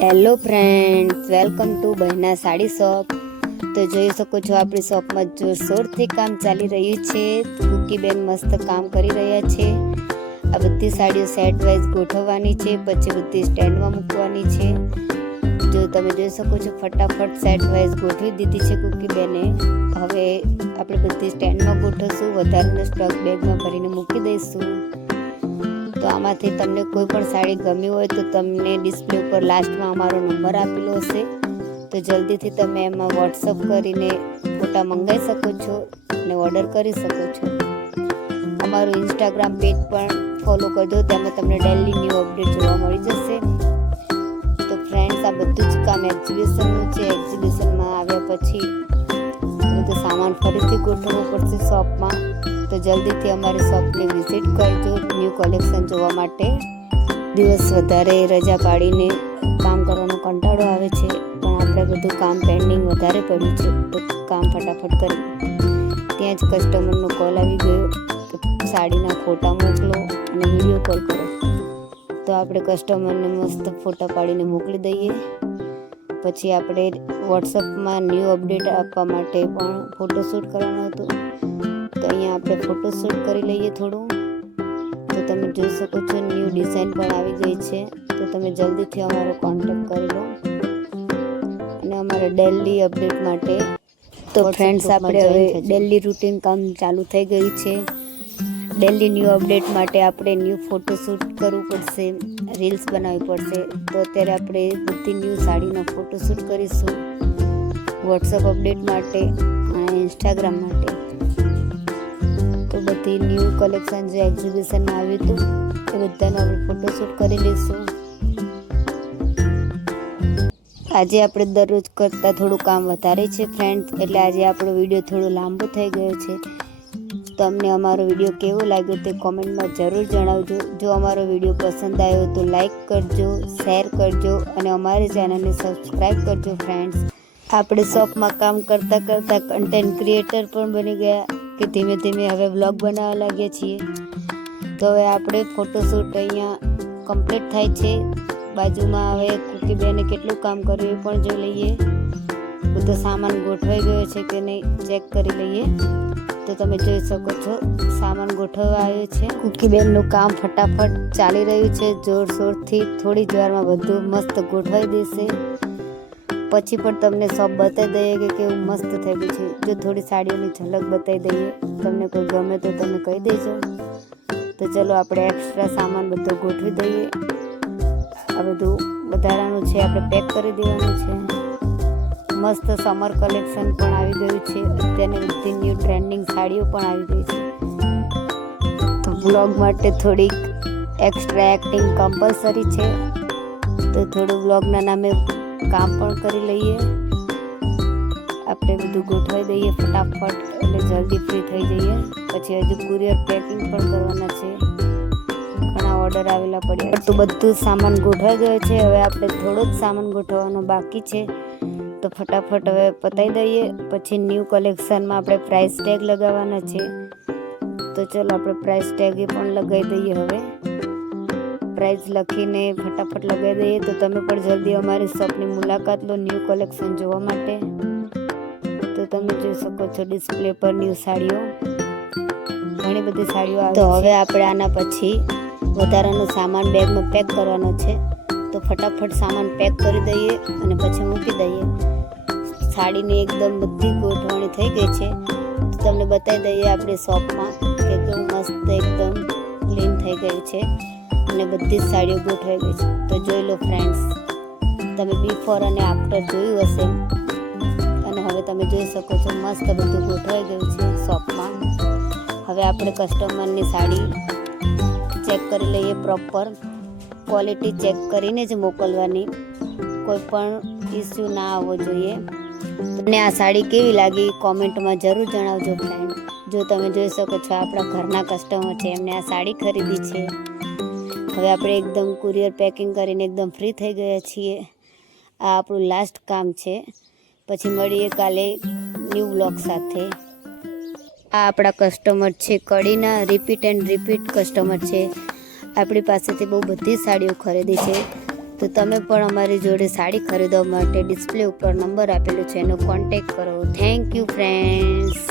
Hello friends, welcome to Behena sari shop. તો જોઈ શકો છો આપણી શોપમાં જોરશોરથી કામ ચાલી રહ્યું છે। કુકીબેન મસ્ત કામ કરી રહ્યા છે। આ બધી સાડીઓ સેટ વાઇઝ ગોઠવવાની છે, પછી બધી સ્ટેન્ડમાં મૂકવાની છે। જો તમે જોઈ શકો છો ફટાફટ સેટ વાઇઝ ગોઠવી દીધી છે કુકીબેને। હવે આપણે બધી સ્ટેન્ડમાં ગોઠવશું, વધારાનો સ્ટોક બેગમાં ભરીને મૂકી દઈશું। તો આમાંથી તમને કોઈ પણ સાડી ગમી હોય તો તમને ડિસ્પ્લે ઉપર લાસ્ટમાં અમારો નંબર આપેલો હશે, તો જલ્દીથી તમે એમાં વોટ્સઅપ કરીને ફોટા મંગાવી શકો છો અને ઓર્ડર કરી શકો છો। અમારું ઇન્સ્ટાગ્રામ પેજ પણ ફોલો કરજો, તેમાં તમને ડેલી ન્યૂ અપડેટ જોવા મળી જશે। તો ફ્રેન્ડ્સ, આ બધું જ કામ એક્ઝિબિશનનું છે। એક્ઝિબિશનમાં આવ્યા પછી બધું સામાન ફરીથી ગોઠવવું પડશે શોપમાં, તો જલ્દીથી અમારી શોપને વિઝિટ કરજો ન્યૂ કલેક્શન જોવા માટે। દિવસ વધારે રજા પાડીને કામ કરવાનો કંટાળો આવે છે, પણ આપણે બધું કામ પેન્ડિંગ વધારે પડ્યું છે, તો કામ ફટાફટ કરી। ત્યાં જ કસ્ટમરનો કોલ આવી ગયો કે સાડીના ફોટા મોકલો અને વિડીયો કોલ કરો, તો આપણે કસ્ટમરને મસ્ત ફોટા પાડીને મોકલી દઈએ। પછી આપણે વોટ્સઅપમાં ન્યૂ અપડેટ આપવા માટે પણ ફોટોશૂટ કરવાનું હતું, તો અહીંયા આપણે ફોટોશૂટ કરી લઈએ થોડું। તો તમે જોઈ શકો છો ન્યૂ ડિઝાઇન પણ આવી ગઈ છે, તો તમે જલ્દીથી અમારો કોન્ટેક્ટ કરી લો અને અમારા ડેલી અપડેટ માટે। તો ફ્રેન્ડ્સ, આપણે હવે ડેલી રૂટીન કામ ચાલુ થઈ ગયું છે। ડેલી ન્યૂ અપડેટ માટે આપણે ન્યૂ ફોટોશૂટ કરવું પડશે, રીલ્સ બનાવવી પડશે। તો અત્યારે આપણે બધી ન્યૂ સાડીના ફોટોશૂટ કરીશું વોટ્સઅપ અપડેટ માટે અને ઇન્સ્ટાગ્રામ માટે। તો બધી ન્યૂ કલેક્શન જે એક્ઝિબિશનમાં આવ્યું હતું એ બધાનો આપણે ફોટોશૂટ કરી લઈશું। આજે આપણે દરરોજ કરતાં થોડું કામ વધારે છે ફ્રેન્ડ્સ, એટલે આજે આપણો વિડીયો થોડો લાંબો થઈ ગયો છે। તમને અમારો વિડીયો કેવો લાગ્યો તે કોમેન્ટમાં જરૂર જણાવજો। જો અમારો વિડીયો પસંદ આવ્યો તો લાઈક કરજો, શેર કરજો અને અમારી ચેનલને સબસ્ક્રાઈબ કરજો ફ્રેન્ડ્સ। આપણે શોપમાં કામ કરતાં કરતાં કન્ટેન્ટ ક્રિએટર પણ બની ગયા કે ધીમે ધીમે હવે વ્લોગ બનાવવા લાગ્યા છીએ। તો હવે આપણે ફોટોશૂટ અહીંયા કમ્પ્લીટ થાય છે। બાજુમાં હવે કુકીબેને કેટલું કામ કર્યું એ પણ જોઈ લઈએ। બધો સામાન ગોઠવાઈ ગયો છે કે નહીં ચેક કરી લઈએ। તો તમે જોઈ શકો છો સામાન ગોઠવવા આવ્યો છે। કુકીબેનનું કામ ફટાફટ ચાલી રહ્યું છે જોરશોરથી। થોડી જ વારમાં બધું મસ્ત ગોઠવાઈ દેશે, પછી પણ તમને શોપ બતાવી દઈએ કે કેવું મસ્ત થઈ ગયું છે। જો થોડી સાડીઓની ઝલક બતાવી દઈએ, તમને કોઈ ગમે તો તમે કહી દેજો। તો ચલો આપણે એક્સ્ટ્રા સામાન બધો ગોઠવી દઈએ। આ બધું વધારાનું છે, આપણે પેક કરી દેવાનું છે। મસ્ત સમર કલેક્શન પણ આવી ગયું છે, અત્યારની બધી ન્યૂ ટ્રેન્ડિંગ સાડીઓ પણ આવી ગઈ છે। તો વ્લોગ માટે થોડીક એક્સ્ટ્રા એક્ટિંગ કમ્પલસરી છે, તો થોડું વ્લોગના નામે કામ પણ કરી લઈએ। આપણે બધું ગોઠવાઈ દઈએ ફટાફટ, એટલે જલ્દી ફ્રી થઈ જઈએ। પછી હજુ કુરિયર પેકિંગ પણ કરવાના છે, ઘણા ઓર્ડર આવેલા પડ્યા। તો બધું સામાન ગોઠવાઈ ગયો છે, હવે આપણે થોડો જ સામાન ગોઠવવાનો બાકી છે, તો ફટાફટ હવે પતાવી દઈએ। પછી ન્યૂ કલેક્શનમાં આપણે પ્રાઇસ ટેગ લગાવવાના છે, તો ચલો આપણે પ્રાઇસ ટેગ એ પણ લગાવી દઈએ। હવે પ્રાઇસ લખીને ફટાફટ લગાવી દઈએ। તો તમે પણ જલ્દી અમારી શોપની મુલાકાત લો ન્યૂ કલેક્શન જોવા માટે। તો તમે જોઈ શકો છો ડિસ્પ્લે પર ન્યૂ સાડીઓ, ઘણી બધી સાડીઓ આવી। તો હવે આપણે આના પછી વધારાનો સામાન બેગમાં પેક કરવાનો છે, તો ફટાફટ સામાન પેક કરી દઈએ અને પછી મૂકી દઈએ। સાડીની એકદમ બધી ગોઠવણી થઈ ગઈ છે, તો તમને બતાવી દઈએ આપણી શોપમાં કે કેવું મસ્ત એકદમ ક્લીન થઈ ગયું છે અને બધી જ સાડીઓ ગોઠવાઈ ગઈ છે। તો જોઈ લો ફ્રેન્ડ્સ, તમે બિફોર અને આફ્ટર જોયું હશે, અને હવે તમે જોઈ શકો છો મસ્ત બધું ગોઠવાઈ ગયું છે શોપમાં। હવે આપણે કસ્ટમરની સાડી ચેક કરી લઈએ, પ્રોપર ક્વોલિટી ચેક કરીને જ મોકલવાની, કોઈ પણ ઇસ્યુ ના આવવો જોઈએ। તમને આ સાડી કેવી લાગી કોમેન્ટમાં જરૂર જણાવજો ફ્રેન્ડ। જો તમે જોઈ શકો છો આપણા ઘરના કસ્ટમર છે, એમને આ સાડી ખરીદી છે। હવે આપણે એકદમ કુરિયર પેકિંગ કરીને એકદમ ફ્રી થઈ ગયા છીએ। આ આપણું લાસ્ટ કામ છે, પછી મળીએ કાલે ન્યૂ વ્લોગ સાથે। આ આપણા કસ્ટમર છે, કડીના રિપીટ એન્ડ રિપીટ કસ્ટમર છે। આપણી પાસેથી બહુ બધી સાડીઓ ખરીદી છે, તો તમે પણ અમારી જોડે સાડી ખરીદવા માટે ડિસ્પ્લે ઉપર નંબર આપેલો છે એનો કોન્ટેક્ટ કરો. Thank you friends.